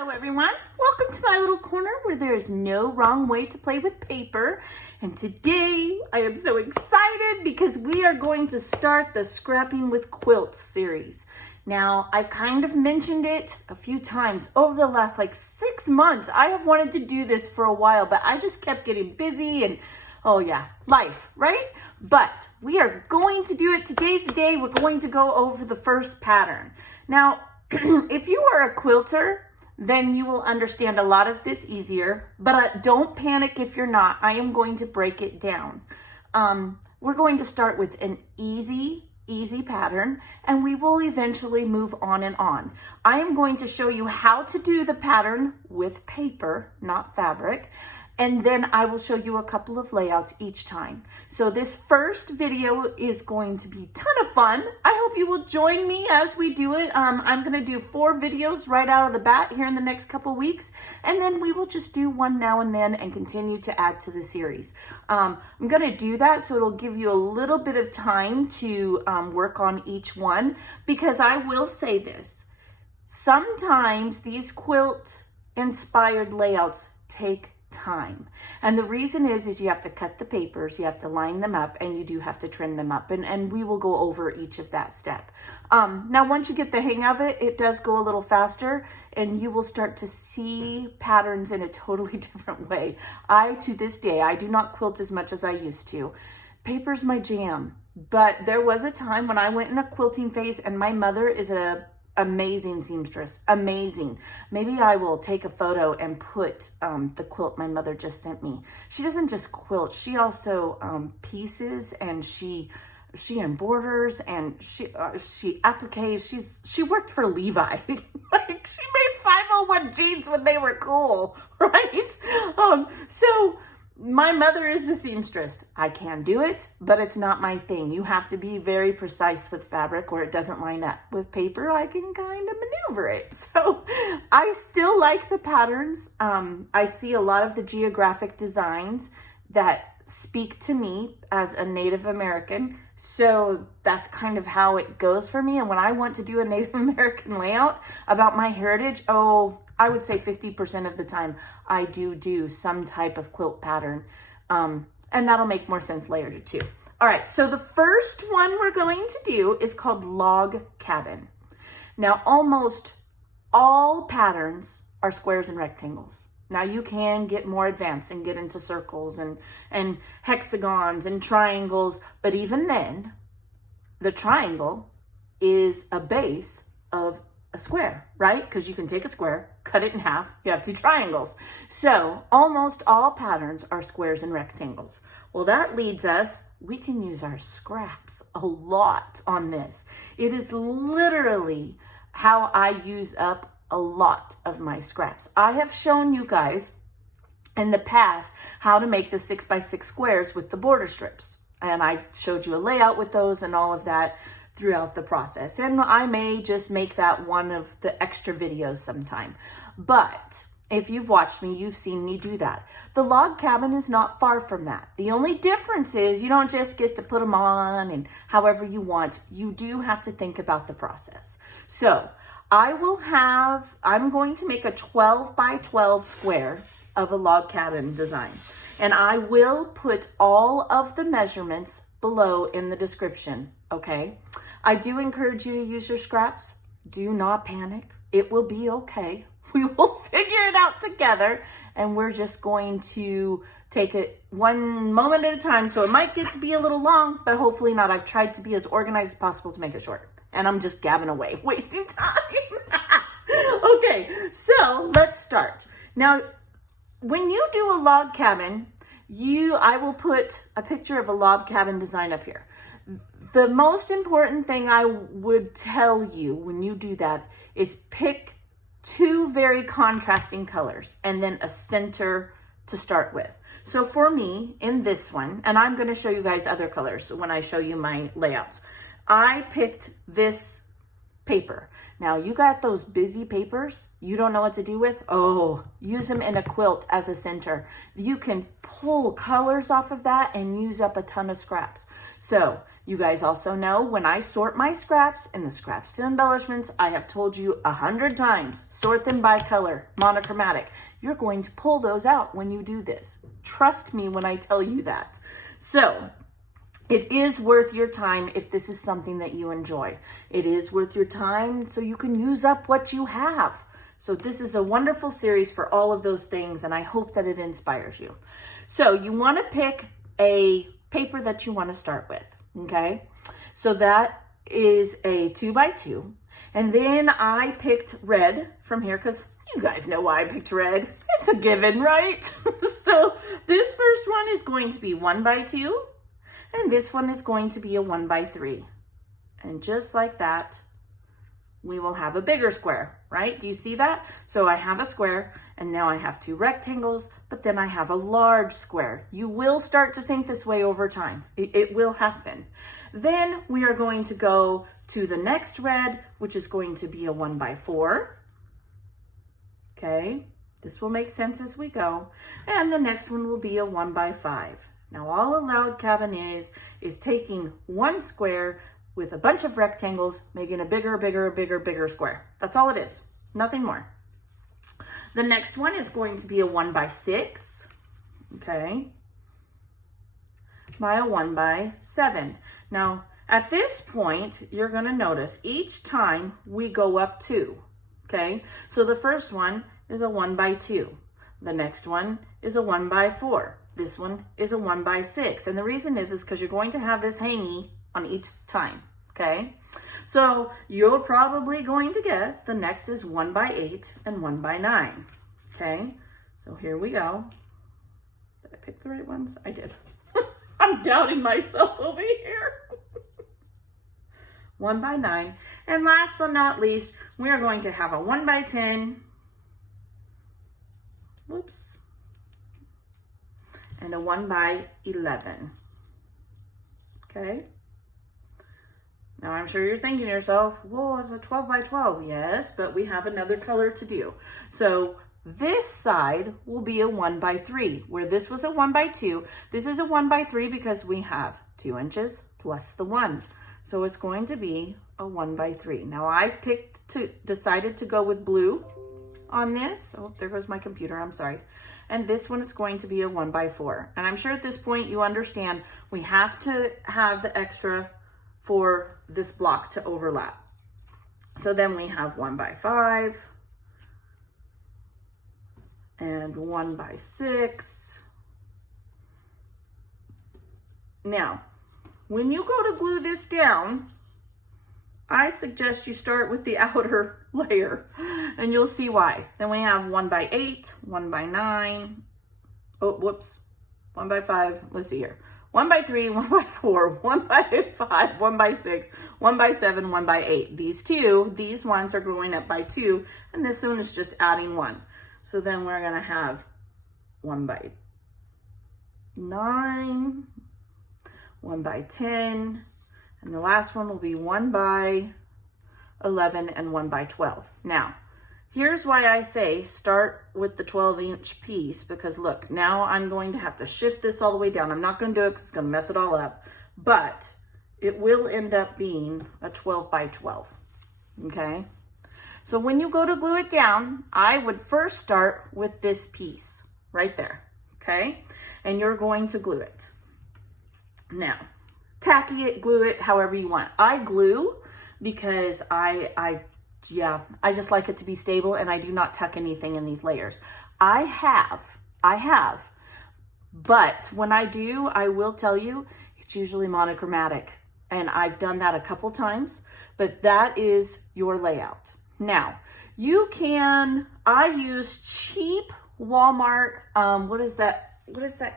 Hello everyone, welcome to my little corner where there is no wrong way to play with paper. And today I am so excited because we are going to start the Scrapping with Quilt series. Now, I kind of mentioned it a few times over the last 6 months. I have wanted to do this for a while, but I just kept getting busy and life, right? But we are going to do it. Today's the day. We're going to go over the first pattern. Now, if you are a quilter, then you will understand a lot of this easier, but don't panic if you're not. I am going to break it down. We're going to start with an easy pattern, and we will eventually move on and on. I am going to show you how to do the pattern with paper, not fabric, and then I will show you a couple of layouts each time. So this first video is going to be a ton of fun. I hope you will join me as we do it. I'm gonna do 4 videos right out of the bat here in the next couple weeks, and then we will just do one now and then and continue to add to the series. I'm gonna do that so it'll give you a little bit of time to work on each one, because I will say this, sometimes these quilt inspired layouts take time. And the reason is you have to cut the papers, you have to line them up, and you do have to trim them up. And we will go over each of that step. Now, once you get the hang of it, it does go a little faster, and you will start to see patterns in a totally different way. To this day, I do not quilt as much as I used to. Paper's my jam. But there was a time when I went in a quilting phase, and my mother is a amazing seamstress, amazing. Maybe I will take a photo and put the quilt my mother just sent me. She doesn't just quilt, she also pieces, and she embroiders, and she appliques. She worked for Levi. She made 501 jeans when they were cool, right? So my mother is the seamstress. I can do it, but it's not my thing. You have to be very precise with fabric or it doesn't line up. With paper, I can kind of maneuver it. So I still like the patterns. I see a lot of the geographic designs that speak to me as a Native American. So that's kind of how it goes for me. And when I want to do a Native American layout about my heritage, I would say 50% of the time I do some type of quilt pattern. And that'll make more sense later too. All right, so the first one we're going to do is called log cabin. Now, almost all patterns are squares and rectangles. Now you can get more advanced and get into circles and hexagons and triangles, but even then, the triangle is a base of a square, right? Because you can take a square, cut it in half, you have 2 triangles. So almost all patterns are squares and rectangles. Well, that leads us, we can use our scraps a lot on this. It is literally how I use up a lot of my scraps. I have shown you guys in the past how to make the 6x6 squares with the border strips. And I've showed you a layout with those and all of that throughout the process. And I may just make that one of the extra videos sometime. But if you've watched me, you've seen me do that. The log cabin is not far from that. The only difference is you don't just get to put them on and however you want. You do have to think about the process. So I'm going to make a 12 by 12 square of a log cabin design. And I will put all of the measurements below in the description, okay? I do encourage you to use your scraps. Do not panic. It will be okay. We will figure it out together, and we're just going to take it one moment at a time. So it might get to be a little long, but hopefully not. I've tried to be as organized as possible to make it short. And I'm just gabbing away, wasting time. Okay, so let's start. Now, when you do a log cabin, I will put a picture of a log cabin design up here. The most important thing I would tell you when you do that is pick 2 very contrasting colors and then a center to start with. So for me, in this one, and I'm going to show you guys other colors when I show you my layouts, I picked this paper. Now, you got those busy papers you don't know what to do with? Use them in a quilt as a center. You can pull colors off of that and use up a ton of scraps. So You guys also know when I sort my scraps and the scraps to embellishments, I have told you 100 times, sort them by color, monochromatic. You're going to pull those out when you do this. Trust me when I tell you that. So it is worth your time if this is something that you enjoy. It is worth your time so you can use up what you have. So this is a wonderful series for all of those things, and I hope that it inspires you. So you want to pick a paper that you want to start with, okay? So that is a 2x2. And then I picked red from here because you guys know why I picked red. It's a given, right? So this first one is going to be 1x2, and this one is going to be a 1x3. And just like that, we will have a bigger square, right? Do you see that? So I have a square, and now I have 2 rectangles, but then I have a large square. You will start to think this way over time. It will happen. Then we are going to go to the next red, which is going to be a 1x4. Okay, this will make sense as we go. And the next one will be a 1x5. Now all a log cabin is taking one square with a bunch of rectangles, making a bigger square. That's all it is, nothing more. The next one is going to be a 1x6, okay, by a 1x7. Now, at this point, you're gonna notice each time we go up 2, okay? So the first one is a 1x2. The next one is a 1x4. This one is a 1x6. And the reason is because you're going to have this hangy on each time, okay? So you're probably going to guess the next is 1x8 and 1x9, okay? So here we go. Did I pick the right ones? I did. I'm doubting myself over here. 1x9. And last but not least, we are going to have a 1x10. Whoops. And a 1x11. Okay? Now I'm sure you're thinking to yourself, well, it's a 12x12. Yes, but we have another color to do. So this side will be a 1x3, where this was a 1x2. This is a 1x3 because we have 2 inches plus the 1. So it's going to be a 1x3. Now I've decided to go with blue on this. Oh, there goes my computer, I'm sorry. And this one is going to be a 1x4. And I'm sure at this point you understand we have to have the extra for this block to overlap. So then we have 1x5 and 1x6. Now, when you go to glue this down, I suggest you start with the outer layer, and you'll see why. Then we have 1x8, 1x9, oh, whoops, 1x5, let's see here. 1x3, 1x4, 1x5, 1x6, 1x7, 1x8. These ones are going up by 2, and this one is just adding 1. So then we're gonna have 1x9, 1x10, and the last one will be 1x11 and 1x12. Now, here's why I say start with the 12-inch piece, because look, now I'm going to have to shift this all the way down. I'm not going to do it because it's going to mess it all up, but it will end up being a 12x12, okay? So when you go to glue it down, I would first start with this piece right there, okay? And you're going to glue it. Now, tacky it, glue it, however you want. I glue because I just like it to be stable, and I do not tuck anything in these layers. I have, but when I do, I will tell you, it's usually monochromatic, and I've done that a couple times, but that is your layout. Now, you can, I use cheap Walmart, what is that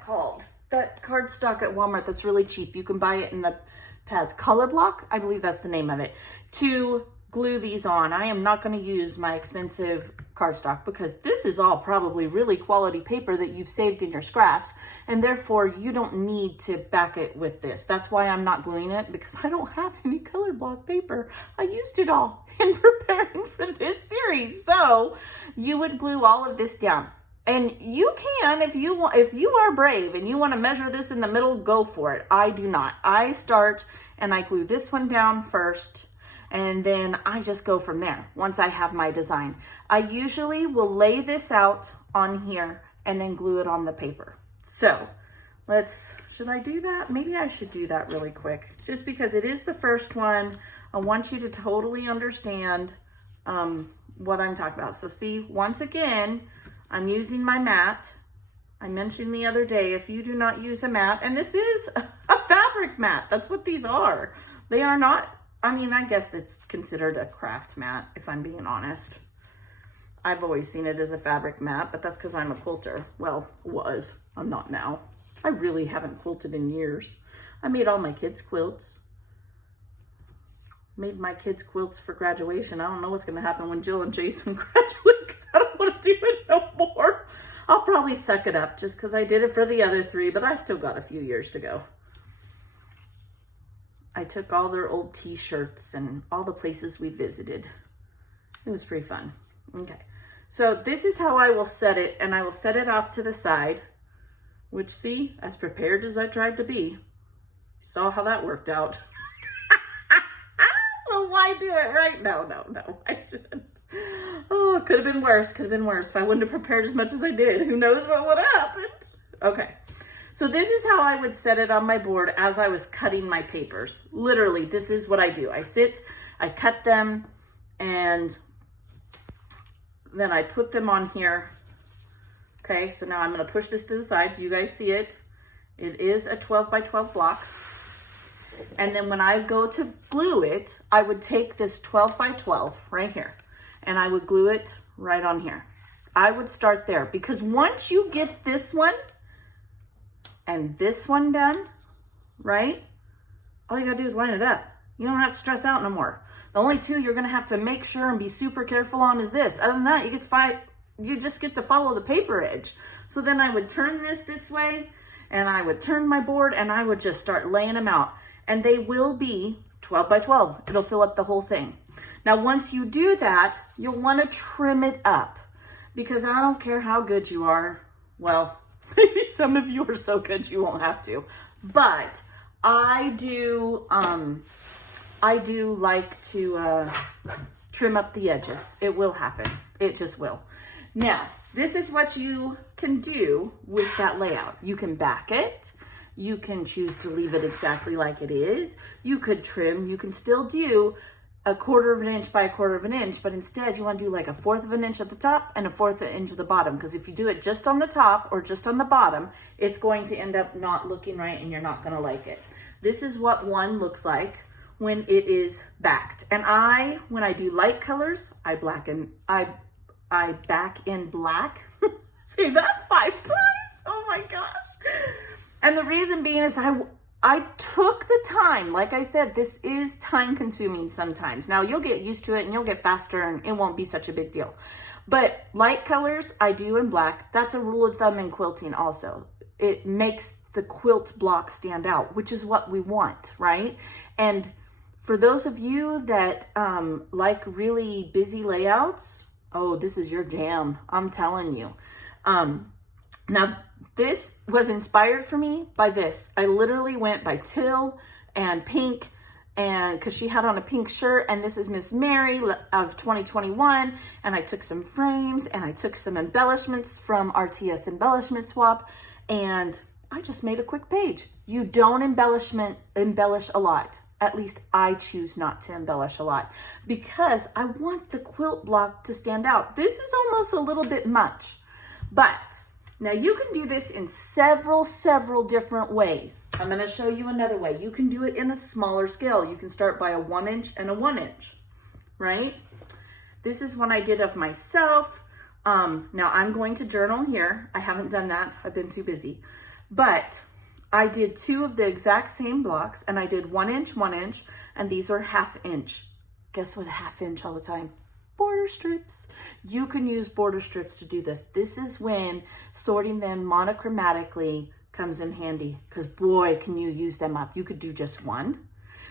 called? That cardstock at Walmart that's really cheap. You can buy it in the pads. Color Block, I believe that's the name of it, to glue these on. I am not going to use my expensive cardstock because this is all probably really quality paper that you've saved in your scraps, and therefore you don't need to back it with this. That's why I'm not gluing it, because I don't have any Color Block paper. I used it all in preparing for this series. So you would glue all of this down. And you can, if you want, if you are brave and you want to measure this in the middle, go for it. I do not. I start and I glue this one down first, and then I just go from there once I have my design. I usually will lay this out on here and then glue it on the paper. So should I do that? Maybe I should do that really quick, just because it is the first one. I want you to totally understand what I'm talking about. So see, once again, I'm using my mat. I mentioned the other day, if you do not use a mat, and this is a fabric mat, that's what these are. They are not, I mean, I guess it's considered a craft mat, if I'm being honest. I've always seen it as a fabric mat, but that's because I'm a quilter. Well, was. I'm not now. I really haven't quilted in years. I made all my kids' quilts. Made my kids' quilts for graduation. I don't know what's going to happen when Jill and Jason graduate, because I don't want to do it no more. I'll probably suck it up just because I did it for the other three, but I still got a few years to go. I took all their old t-shirts and all the places we visited. It was pretty fun. Okay, so this is how I will set it, and I will set it off to the side, which, see, as prepared as I tried to be, saw how that worked out. So why do it right? No, I shouldn't. Oh, it could have been worse. Could have been worse if I wouldn't have prepared as much as I did. Who knows what would have happened? Okay. So this is how I would set it on my board as I was cutting my papers. Literally, this is what I do. I sit, I cut them, and then I put them on here. Okay, so now I'm going to push this to the side. You guys see it. It is a 12 by 12 block. And then when I go to glue it, I would take this 12 by 12 right here, and I would glue it right on here. I would start there, because once you get this one and this one done, right? All you gotta do is line it up. You don't have to stress out no more. The only two you're gonna have to make sure and be super careful on is this. Other than that, you just get to follow the paper edge. So then I would turn this way, and I would turn my board, and I would just start laying them out. And they will be 12 by 12. It'll fill up the whole thing. Now, once you do that, you'll want to trim it up, because I don't care how good you are. Well, maybe some of you are so good you won't have to, but I do like to trim up the edges. It will happen. It just will. Now, this is what you can do with that layout. You can back it. You can choose to leave it exactly like it is. You could trim. You can still do a 1/4 of an inch by 1/4 of an inch, but instead you want to do like a 1/4 of an inch at the top and a 1/4 of an inch at the bottom, because if you do it just on the top or just on the bottom, it's going to end up not looking right, and you're not going to like it. This is what one looks like when it is backed. And when I do light colors, I back in black. Say that 5 times. Oh my gosh. And the reason being is I took the time. Like I said, this is time consuming sometimes. Now you'll get used to it and you'll get faster, and it won't be such a big deal. But light colors, I do in black. That's a rule of thumb in quilting also. It makes the quilt block stand out, which is what we want, right? And for those of you that like really busy layouts, oh, this is your jam. I'm telling you. Now, this was inspired for me by this. I literally went by Till and Pink, and because she had on a pink shirt, and this is Miss Mary of 2021, and I took some frames and I took some embellishments from RTS Embellishment Swap, and I just made a quick page. You don't embellish a lot. At least I choose not to embellish a lot, because I want the quilt block to stand out. This is almost a little bit much, but now you can do this in several different ways. I'm going to show you another way. You can do it in a smaller scale. You can start by a 1 inch and a 1 inch, right? This is one I did of myself. Now I'm going to journal here. I haven't done that. I've been too busy. But I did 2 of the exact same blocks, and I did 1 inch, 1 inch, and these are 1/2 inch. Guess what? 1/2 inch all the time. Border strips. You can use border strips to do this. This is when sorting them monochromatically comes in handy, because boy, can you use them up. You could do just 1.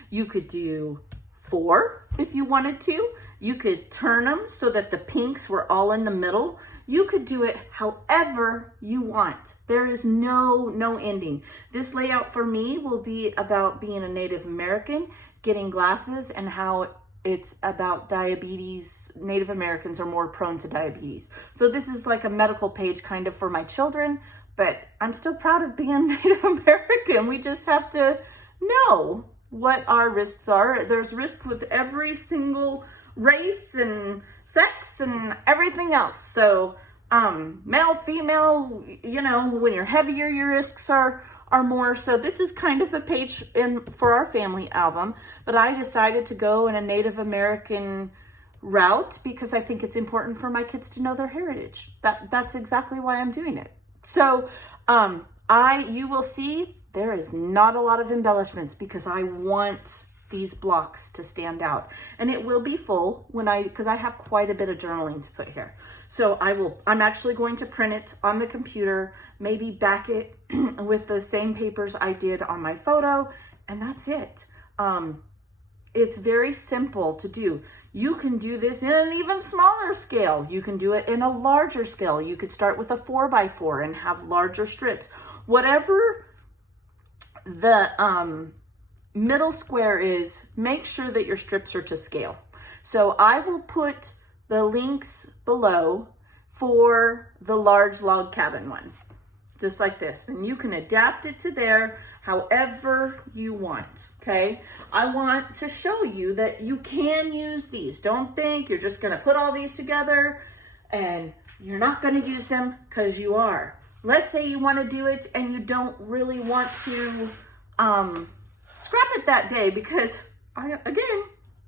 You could do 4 if you wanted to. You could turn them so that the pinks were all in the middle. You could do it however you want. There is no ending. This layout for me will be about being a Native American, getting glasses, and how it's about diabetes. Native Americans are more prone to diabetes. So this is like a medical page kind of for my children, but I'm still proud of being Native American. We just have to know what our risks are. There's risk with every single race and sex and everything else. So male, female, you know, when you're heavier, your risks are more. So this is kind of a page for our family album, but I decided to go in a Native American route because I think it's important for my kids to know their heritage. That's exactly why I'm doing it. So you will see there is not a lot of embellishments because I want these blocks to stand out, and it will be full because I have quite a bit of journaling to put here. So I'm actually going to print it on the computer, maybe back it with the same papers I did on my photo, and that's it. It's very simple to do. You can do this in an even smaller scale. You can do it in a larger scale. You could start with a 4x4 and have larger strips. Whatever the middle square is, make sure that your strips are to scale. So I will put the links below for the large log cabin one, just like this. And you can adapt it to there however you want, okay? I want to show you that you can use these. Don't think you're just gonna put all these together and you're not gonna use them, because you are. Let's say you wanna do it and you don't really want to scrap it that day, because again,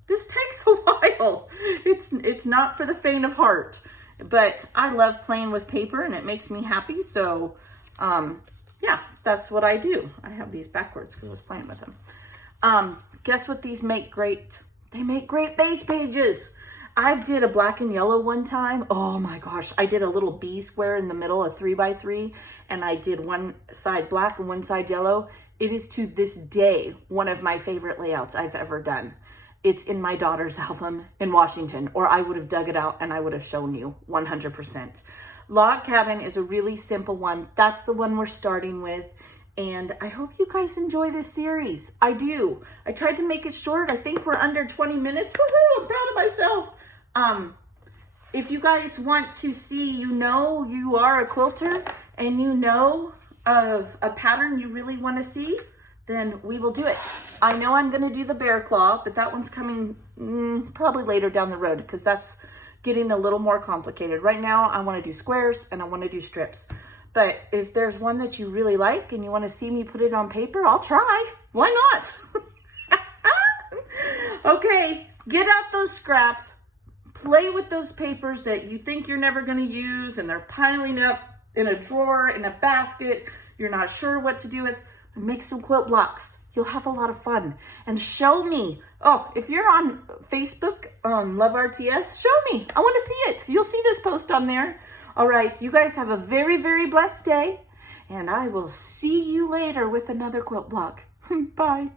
this takes a while. It's not for the faint of heart, but I love playing with paper and it makes me happy. So yeah, that's what I do. I have these backwards because I was playing with them. Guess what these make great? They make great base pages. I did a black and yellow one time. Oh my gosh. I did a little B square in the middle, a 3x3, and I did one side black and one side yellow. It is to this day one of my favorite layouts I've ever done. It's in my daughter's album in Washington, or I would have dug it out and I would have shown you 100%. Log cabin is a really simple one. That's the one we're starting with. And I hope you guys enjoy this series. I do. I tried to make it short. I think we're under 20 minutes. Woohoo, I'm proud of myself. If you guys want to see, you know you are a quilter and you know of a pattern you really want to see, then we will do it. I know I'm going to do the bear claw, but that one's coming probably later down the road because that's getting a little more complicated. Right now, I want to do squares and I want to do strips. But if there's one that you really like and you want to see me put it on paper, I'll try. Why not? Okay, get out those scraps. Play with those papers that you think you're never going to use and they're piling up in a drawer, in a basket. You're not sure what to do with. Make some quilt blocks. You'll have a lot of fun. And show me. Oh, if you're on Facebook, on Love RTS, show me. I want to see it. You'll see this post on there. All right. You guys have a very, very blessed day. And I will see you later with another quilt block. Bye.